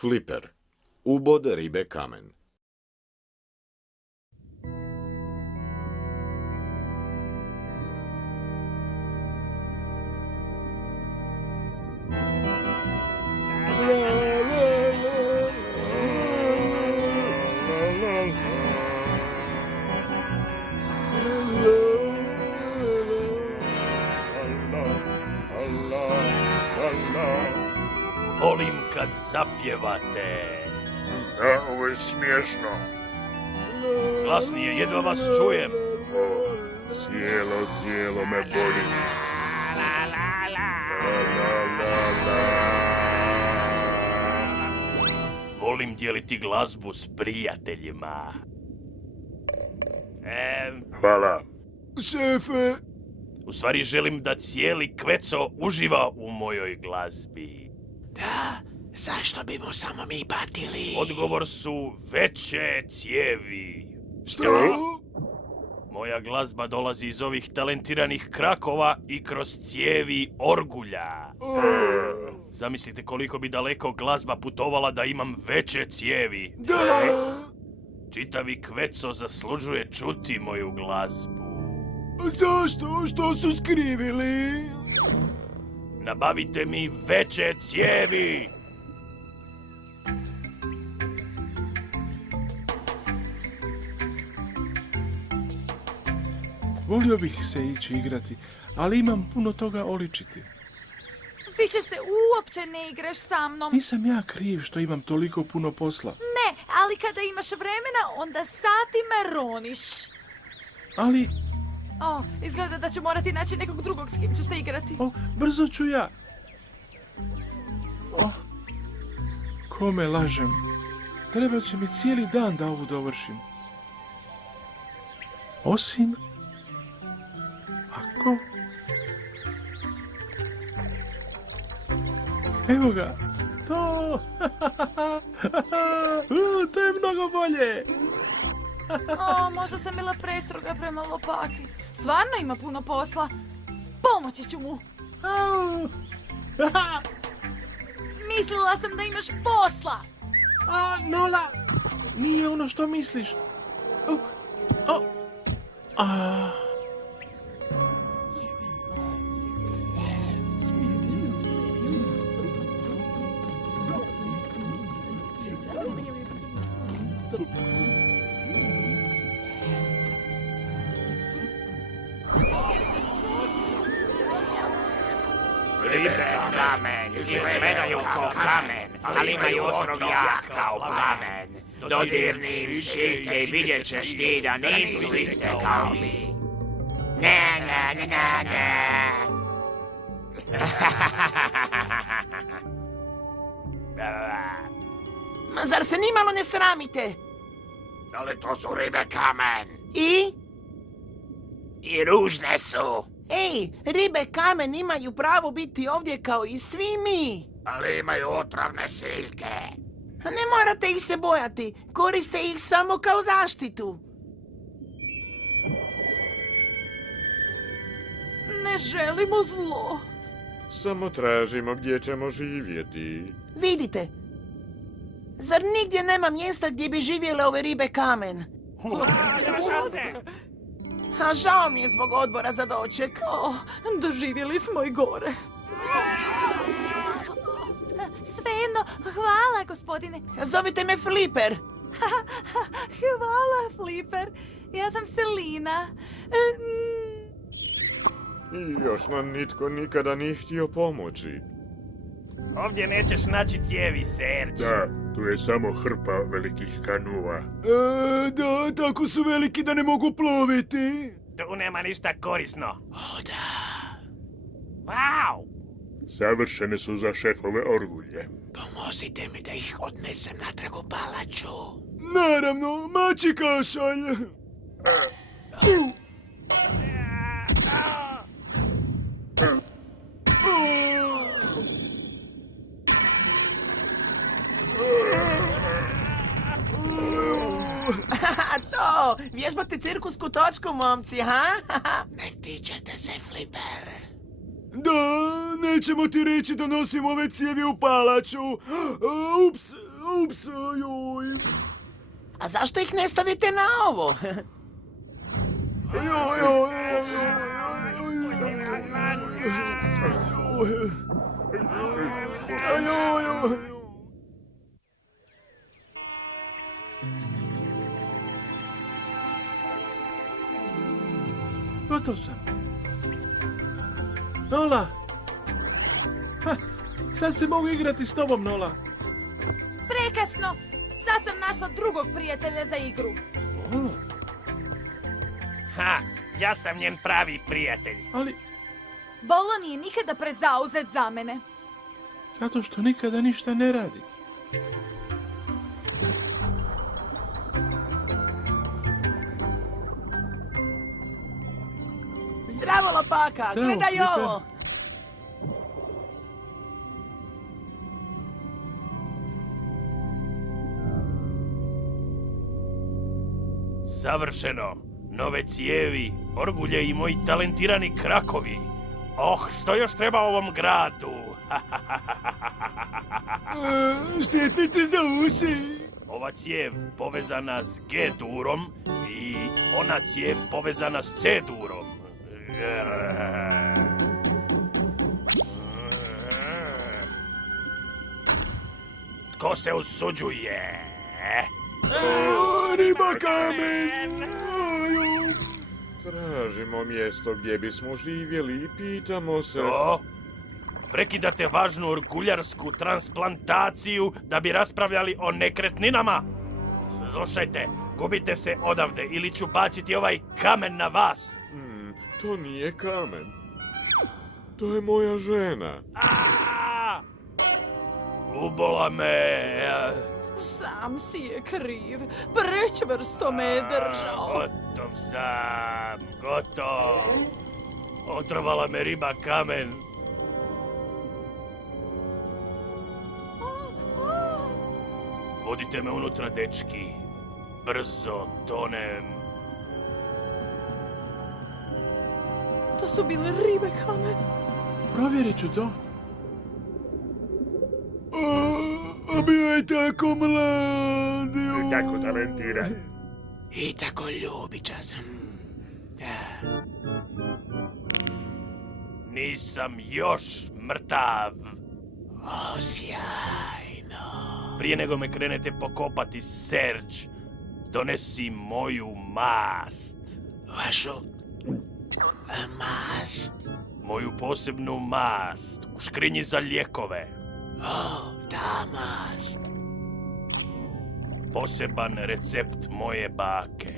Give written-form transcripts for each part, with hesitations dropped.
Fliper. Ubod ribe kamen. Volim kad zapjevate. Da, ovo je smiješno. Glasnije, jedva vas čujem. Cijelo tijelo me boli. La, la, la. Volim dijeliti glazbu s prijateljima. Hvala. Šefe! U stvari želim da cijeli Kveco uživa u mojoj glazbi. Da, zašto bi mu samo mi patili? Odgovor su veće cijevi. Što? Moja glazba dolazi iz ovih talentiranih krakova i kroz cijevi orgulja. Zamislite koliko bi daleko glazba putovala da imam veće cijevi. Da! Čitavi Kveco zaslužuje čuti moju glazbu. Zašto? Što su skrivili? Nabavite mi veće cijevi! Volio bih se ići igrati, ali imam puno toga oličiti. Više se uopće ne igraš sa mnom. Nisam ja kriv što imam toliko puno posla. Ne, ali kada imaš vremena, onda satima roniš. Ali, Izgleda da ću morati naći nekog drugog s kim ću se igrati. brzo ću ja. Kome lažem? Treba će mi cijeli dan da ovu dovršim. Osim ako... Evo ga! To! To je mnogo bolje! Možda sam bila prestroga prema lopaki. Stvarno ima puno posla. Pomoći ću mu. Mislila sam da imaš posla. Nola! Nije ono što misliš. Ribe kamen, izgledaju kao kamen, ali imaju otrov jak kao plamen. Dodirni im šiljke i vidjet ćeš ti da nisu iste kao mi. Ne. Ma zar se nimalo ne sramite? Ali to su ribe kamen. I? I ružne su. Ej, ribe kamen imaju pravo biti ovdje kao i svi mi. Ali imaju otrovne šiljke. Ne morate ih se bojati, koriste ih samo kao zaštitu. Ne želimo zlo. Samo tražimo gdje ćemo živjeti. Vidite, zar nigdje nema mjesta gdje bi živjele ove ribe kamen? A žao mi je zbog odbora za doček. O, doživjeli smo i gore. Svejedno, hvala, gospodine. Zovite me Flipper. Hvala, Flipper. Ja sam Selina. I još nam nitko nikada nije htio pomoći. Ovdje nećeš naći cijevi, Serge. Da, tu je samo hrpa velikih kanua. Da, tako su veliki da ne mogu ploviti. Tu nema ništa korisno. O, da. Wow! Savršene su za šefove orgulje. Pomozite mi da ih odnesem natrag u palaču. Naravno, mači kašalj. To, vježbate cirkusku točku, momci, ha? Ne tičete se, Flipper. Da, nećemo ti reći da nosim ove cijevi u palaču. Ups, joj. A zašto ih ne stavite na ovo? Gotov sam. Nola! Ha, sad se mogu igrati s tobom, Nola. Prekasno. Sad sam našla drugog prijatelja za igru. Ha, ja sam njen pravi prijatelj. Ali, Bolo nije nikada prezauzet za mene. zato što nikada ništa ne radi. Zdravo, lopaka, Zdravo, gledaj Flipper. ovo. Savršeno. Nove cijevi, orgulje i moji talentirani krakovi. Oh, što još treba ovom gradu? Štitnice za uši. Ova cijev povezana s G-durom i ona cijev povezana s C-durom. Tko se usuđuje? Riba kamen. Aju. Tražimo mjesto gdje bismo živjeli i pitamo se... To? Prekidate važnu orguljarsku transplantaciju da bi raspravljali o nekretninama? Slušajte, gubite se odavde ili ću baciti ovaj kamen na vas. To nije kamen. To je moja žena. Aaaa! Ubola me. Sam si je kriv. Prečvrsto me je držao. Gotov sam, gotov. Otrovala me riba kamen. Vodite me unutra, dečki. Brzo tonem. To su bile ribe kamen. Provjerit ću to. A bio je tako mlad. I tako talentiran. I tako ljubičan. Nisam još mrtav. O, sjajno. Prije nego me krenete pokopati, Serge, donesi moju mast. Vašu mast. Moju posebnu mast u škrinji za lijekove. O, ta mast. Poseban recept moje bake.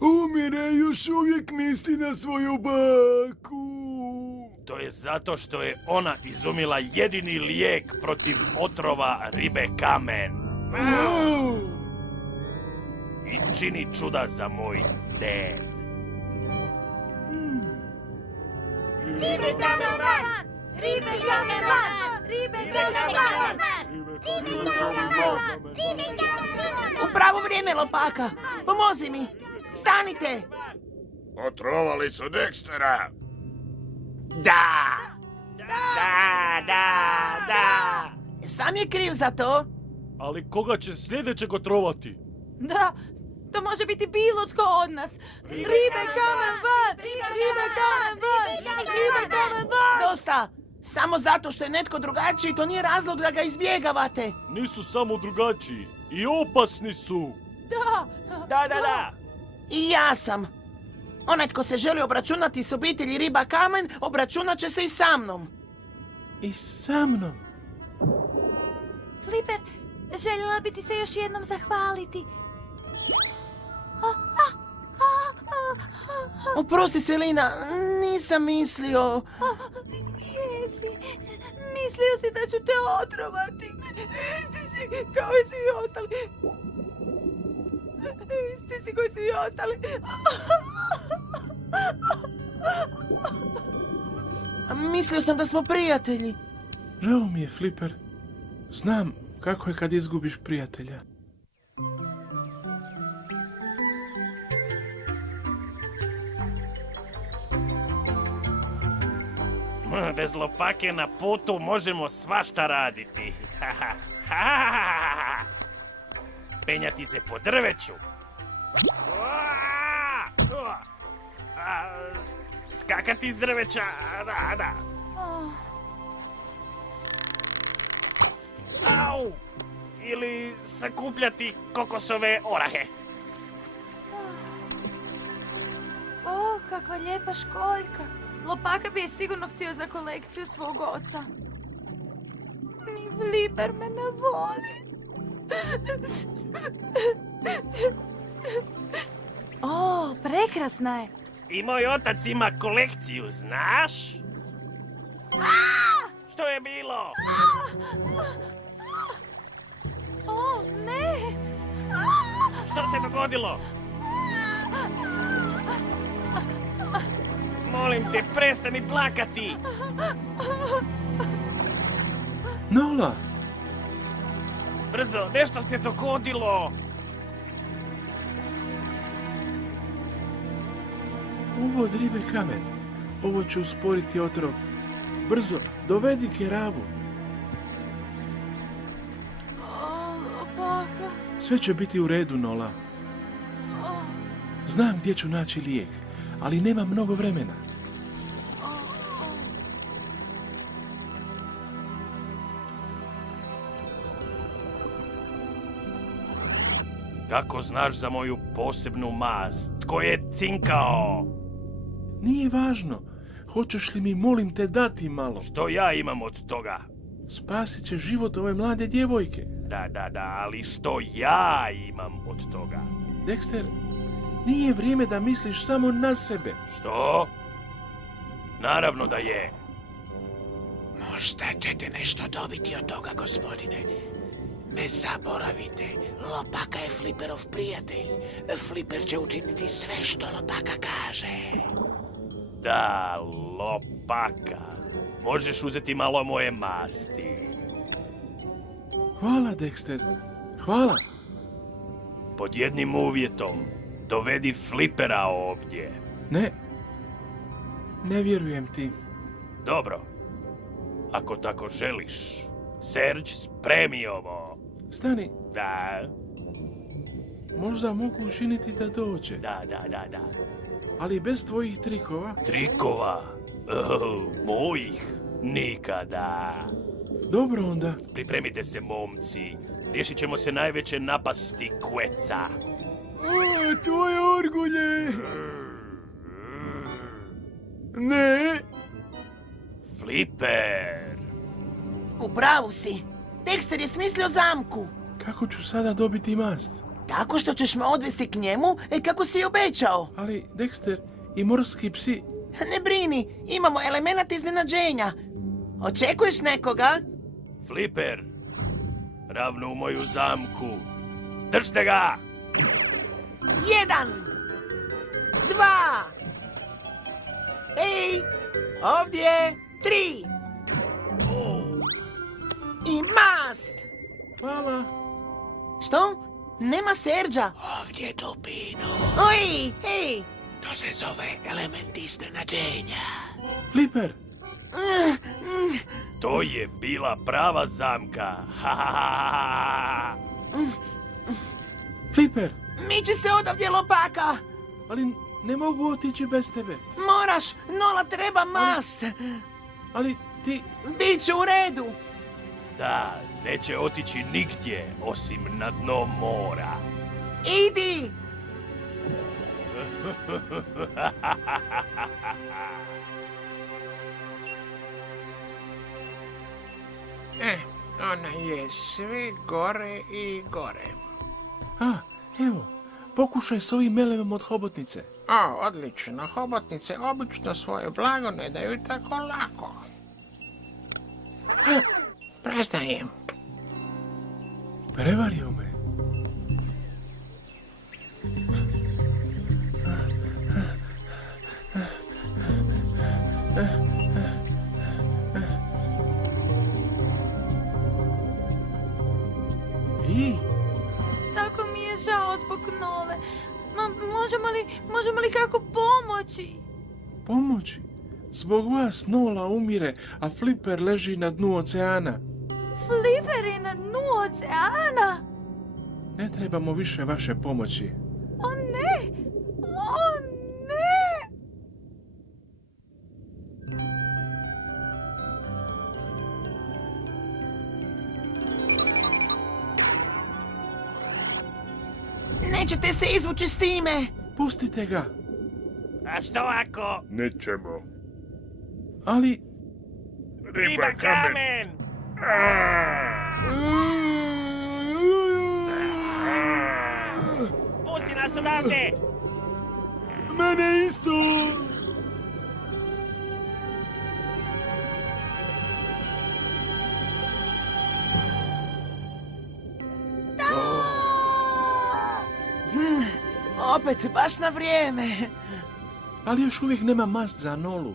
Umire, još uvijek misli na svoju baku. To je zato što je ona izumila jedini lijek protiv otrova ribe kamen. čini čuda za moj den. Ribe kamen van! Ribe kamen van! Ribe kamen van! U pravo vrijeme, Lopaka. Pomozi mi. Stanite. Otrovali su Dextera. Da! Da! Sam je kriv za to. Ali koga će sljedećeg otrovati? Da, to može biti bilo tko od nas. Ribe kamen van! Ribe kamen van! Ribe kamen van! Dosta. Samo zato što je netko drugačiji, to nije razlog da ga izbjegavate. Nisu samo drugačiji, i opasni su. Da! I ja sam. Onaj tko se želi obračunati s obitelji Riba Kamen, obračunat će se i sa mnom. I sa mnom. Flipper, željela bi ti se još jednom zahvaliti. Oprosti, Selina, nisam mislio... Jesi, mislio si da ću te otrovati. Isti si kao i svi ostali. Isti si kao i svi ostali. Mislio sam da smo prijatelji. Žao mi je, Flipper. Znam kako je kad izgubiš prijatelja. Bez Lopake na putu možemo svašta raditi. Penjati se po drveću. Skakati iz drveća. Da. Au! Ili sakupljati kokosove orahe. O, kakva lijepa školjka. Lopaka bi je sigurno htio za kolekciju svog oca. Ni Flipper me ne voli. O, prekrasna je. I moj otac ima kolekciju, znaš? Što je bilo? O, ne. Što se dogodilo? Molim te, prestani plakati. Nola! Brzo, nešto se dogodilo. Ovo od Ribe Kamen. Ovo će usporiti otrov. Brzo, dovedi keravu. O, Lopaka. Sve će biti u redu, Nola. Znam gdje ću naći lijek, ali nema mnogo vremena. Kako znaš za moju posebnu mast? Tko je cinkao? Nije važno. Hoćeš li mi, molim te, dati malo? Što ja imam od toga? Spasit će život ove mlade djevojke. Da, ali što ja imam od toga? Dexter, nije vrijeme da misliš samo na sebe. Što? Naravno da je. Možda ćete nešto dobiti od toga, gospodine. Ne zaboravite, Lopaka je Flipperov prijatelj. Flipper će učiniti sve što Lopaka kaže. Da, Lopaka. Možeš uzeti malo moje masti. Hvala, Dexter. Hvala. Pod jednim uvjetom. Dovedi Flippera ovdje. Ne vjerujem ti. Dobro. Ako tako želiš. Serge, spremi ovo. Stani, Da, možda mogu učiniti da dođe, da. ali bez tvojih trikova. Trikova? Mojih? Nikada. Dobro onda. Pripremite se, momci. Riješit ćemo se najveće napasti Queca. Tvoje orgulje! Ne! Flipper! U pravu si. Dexter je smislio zamku. Kako ću sada dobiti mast? Tako što ćeš me odvesti k njemu, kako si i obećao. Ali, Dexter, i morski psi... Ne brini, imamo element iznenađenja. Očekuješ nekoga? Flipper! Ravno u moju zamku. Držte ga! 1, 2. Ej, ovdje 3. I mast. Hvala. Što? Nema Serđa. Ovdje dupinu. Oj, hej. To se zove element iznenađenja. Flipper, To je bila prava zamka. Flipper, Miči se odavdje, lopaka. ali ne mogu otići bez tebe. Moraš, Nola treba mast. Ali ti... Biće u redu. Da, neće otići nigdje osim na dno mora. Idi. Ona je sve gore i gore. A, evo, pokušaj s ovim melem od hobotnice. O, odlično. Hobotnice obično svoje blago ne daju tako lako. Preznajem. Prevario me. I, Tako mi je žao zbog Nole. Možemo li kako pomoći? pomoći. Zbog vas Nola umire, a Flipper leži na dnu oceana. Flipper je na dnu oceana. Ne trebamo više vaše pomoći. O ne! O ne! Nećete se izvući s time. Pustite ga. A što ako? Nećemo. Ali, Riba kamen! Pusti nas odavde! Mene isto. Opet, baš na vrijeme. ali još uvijek nema mast za Nolu.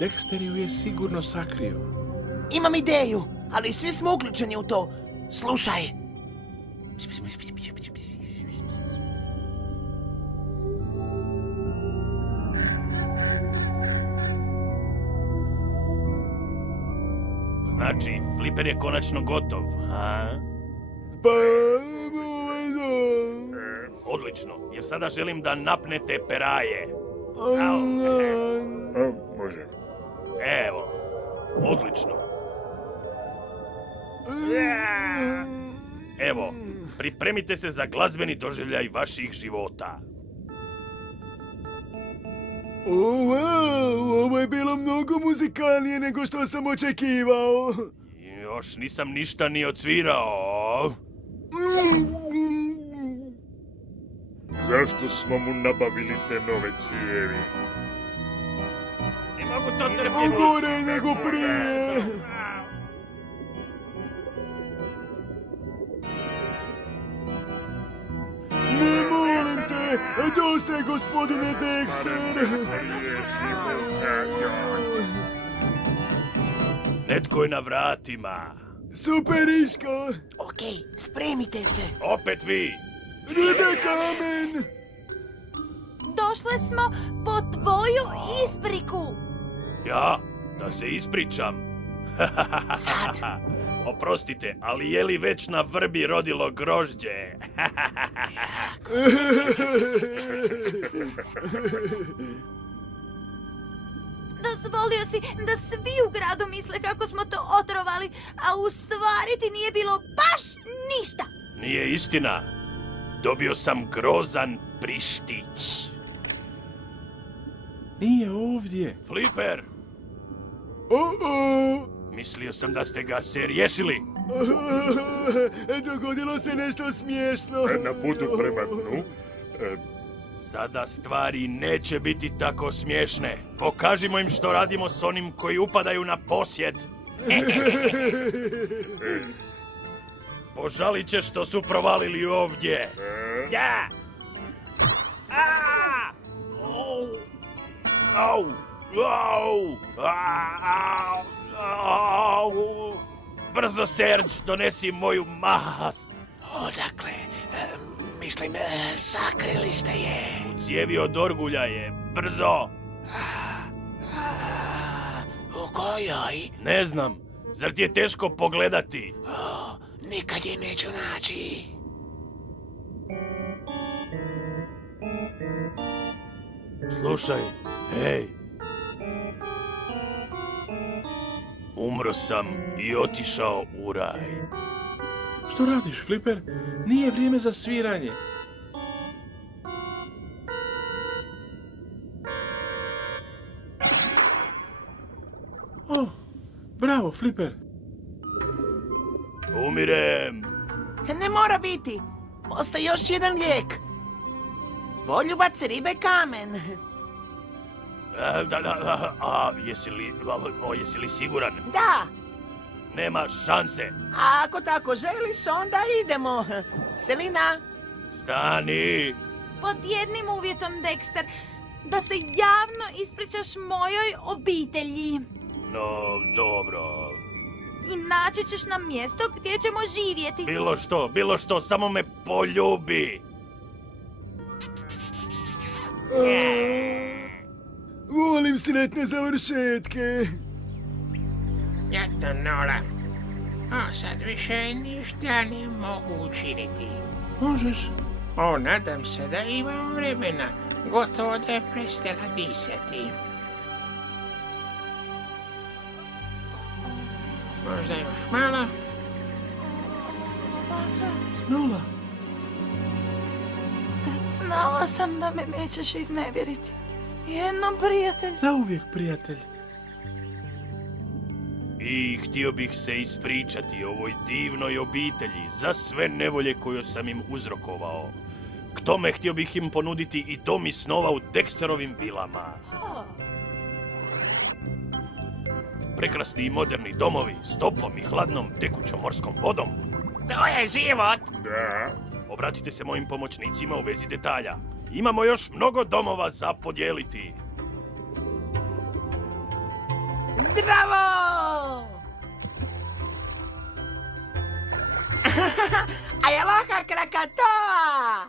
Dexter ju je sigurno sakrio. Imam ideju, ali svi smo uključeni u to. Slušaj. Znači, Flipper je konačno gotov, a? Pa, da. Odlično, jer sada želim da napnete peraje. A, može. Evo, odlično. Evo, pripremite se za glazbeni doživljaj vaših života. Ovo je bilo mnogo muzikalnije nego što sam očekivao. Još nisam ništa ni odsvirao. Zašto smo mu nabavili te nove cijevi? Ne mogu to trpjeti. Gore nego prije. Ne molim te, dosta je, gospodine Dexter. Riješimo kanjon. Netko je na vratima. Superiško. Okej, spremite se. Opet vi. Ribe kamen. Došle smo po tvoju ispriku. Ja? Da se ispričam? Sad. Oprostite, ali je li već na vrbi rodilo grožđe? Dozvolio si da svi u gradu misle kako smo to otrovali, a u stvari ti nije bilo baš ništa. Nije istina. Dobio sam grozan prištić. Nije ovdje. Flipper, mislio sam da ste ga se riješili. Dogodilo se nešto smiješno. Na putu prema dnu. Sada stvari neće biti tako smiješne. Pokažimo im što radimo s onim koji upadaju na posjed. Požalit će što su provalili ovdje. Da. Au! Au! Au! Brzo, Serge, donesi moju mast. Odakle? Mislim, sakrili ste je. U cijevi od orgulja je. Brzo! U kojoj? Ne znam. Zar ti je teško pogledati? Nikad je neću naći. Slušaj, hej. Umro sam i otišao u raj. Što radiš, Flipper? Nije vrijeme za sviranje. O, bravo, Flipper. Umirem. Ne mora biti. Postoji još jedan lijek. Poljubac ribe kamen. Jesi li siguran? Da, Nema šanse. a ako tako želiš, onda idemo. Selina, Stani. Pod jednim uvjetom, Dexter, da se javno ispričaš mojoj obitelji. No, dobro. I naći ćeš nam mjesto gdje ćemo živjeti. Bilo što, samo me poljubi. Volim sretne završetke. Jadna Nola. A sad više ništa ne mogu učiniti. Možeš? O, nadam se da imam vremena. Gotovo da je prestala disati. Možda još malo. Lopaka, Nola, znala sam da me nećeš iznevjeriti. Jednom, prijatelj. zauvijek, prijatelj. I htio bih se ispričati ovoj divnoj obitelji za sve nevolje koje sam im uzrokovao. K tome htio bih im ponuditi i dom iz snova u Dexterovim vilama. Prekrasni i moderni domovi s toplom i hladnom tekućom morskom vodom. To je život! Da, Obratite se mojim pomoćnicima u vezi detalja. Imamo još mnogo domova za podijeliti. zdravo! A je loha krakatoa!